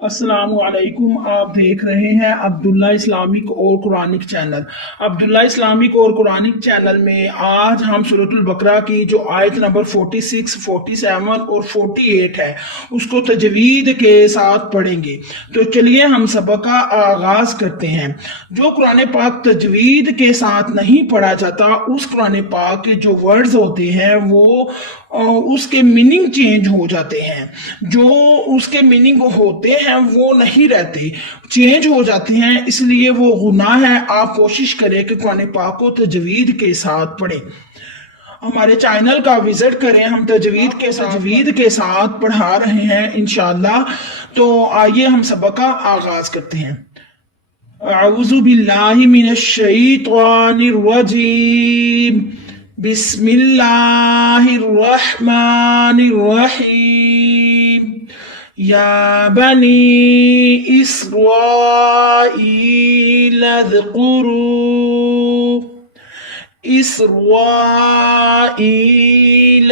السلام علیکم، آپ دیکھ رہے ہیں عبداللہ اسلامک اور قرآنک چینل۔ عبداللہ اسلامک اور قرآنک چینل میں آج ہم سورۃ البقرہ کی جو آیت نمبر 46، 47 اور 48 ہے اس کو تجوید کے ساتھ پڑھیں گے۔ تو چلیے ہم سبق کا آغاز کرتے ہیں۔ جو قرآن پاک تجوید کے ساتھ نہیں پڑھا جاتا، اس قرآن پاک کے جو ورڈز ہوتے ہیں وہ اس کے میننگ چینج ہو جاتے ہیں، جو اس کے میننگ ہوتے ہیں وہ نہیں رہتے، چینج ہو جاتے ہیں، اس لیے وہ گناہ ہے۔ آپ کوشش کریں کہ قرآن پاک کو تجوید کے ساتھ پڑھیں۔ ہمارے چینل کا وزٹ کریں، ہم تجوید کے ساتھ پڑھا رہے ہیں انشاءاللہ۔ تو آئیے ہم سبق کا آغاز کرتے ہیں۔ اعوذ باللہ من الشیطان الرجیم، بسم اللہ الرحمن الرحیم۔ یا بنی اسرائیل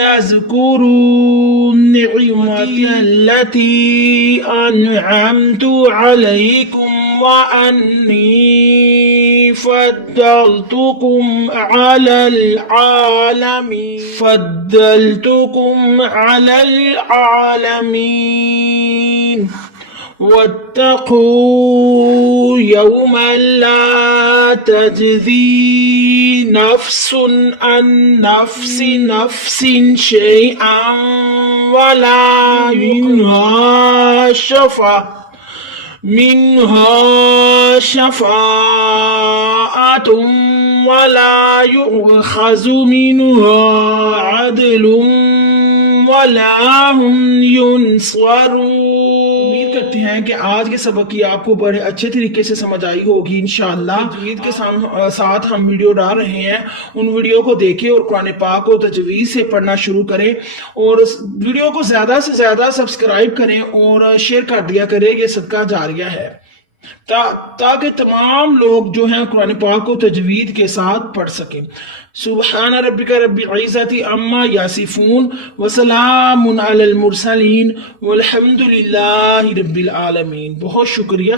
اذکروا نعمتی التي انعمت علیکم وانی فضلتکم علی العالمین واتقوا یوما لا تجزی نفس عن نفس شیئا ولا منها شفاعة ولا يؤخذ منها عدل ولا هم ينصرون۔ امید کرتے ہیں کہ آج کے سبق کی آپ کو بڑے اچھے طریقے سے سمجھ آئی ہوگی انشاءاللہ۔ تجوید کے ساتھ ہم ویڈیو ڈال رہے ہیں، ان ویڈیو کو دیکھیں اور قرآن پاک کو تجوید سے پڑھنا شروع کریں، اور ویڈیو کو زیادہ سے زیادہ سبسکرائب کریں اور شیئر کر دیا کریں، یہ صدقہ جاریہ ہے، تاکہ تمام لوگ جو ہیں قرآن پاک کو تجوید کے ساتھ پڑھ سکیں۔ سبحان ربک رب العزت عما یصفون وسلام علی المرسلین والحمد للہ رب العالمین۔ بہت شکریہ۔